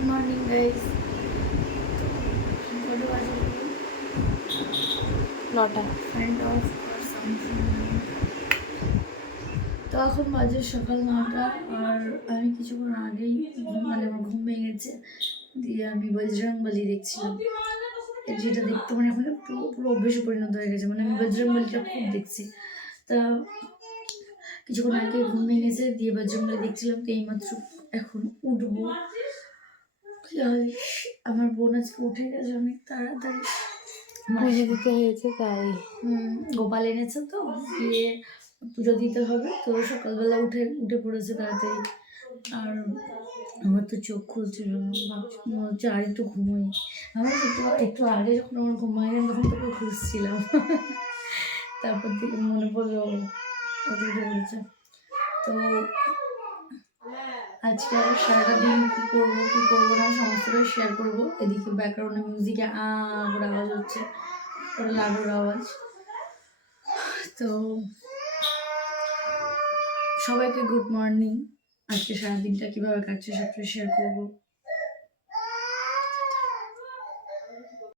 Good morning guys. নটা ফ্যানটা of কর, তো এখন বাজে সকাল 9টা। আর আমি কিছুক্ষণ আগেই মানে আমার ঘুম ভেঙে গেছে, দিয়ে আমি বজরংবলী দেখছিলাম। যেটা দেখতে মানে এখন পুরো পুরো অভ্যেসে পরিণত হয়ে গেছে, মানে আমি বজরংবলীটা খুব দেখছি। তা কিছুক্ষণ আগে ঘুম ভেঙেছে, দিয়ে বজরংবলী দেখছিলাম। তো এইমাত্র এখন উঠবো। আমার বোন আজকে উঠে গেছে অনেক তাড়াতাড়ি, পুজো দিতে হয়েছে তাই। গোপাল এনেছে তো, দিয়ে পুজো দিতে হবে। তো সকালবেলা উঠে উঠে পড়েছে তাড়াতাড়ি। আর আমার তো চোখ খুলছিল না, মনে হচ্ছে আর একটু ঘুমোই। আমার একটু আগে যখন আমার ঘুম হয় না তখন তোকে খুঁজছিলাম। তারপর থেকে মনে পড়লো উঠে পড়েছে। তো আজকে আর সারাদিন কী করবো না সমস্তটাই শেয়ার করবো। এদিকে ব্যাকগ্রাউন্ডে মিউজিকে করে আওয়াজ হচ্ছে, ওটা লাডুর আওয়াজ। তো সবাইকে গুড মর্নিং। আজকে সারাদিনটা কীভাবে কাটছে সবটা শেয়ার করবো।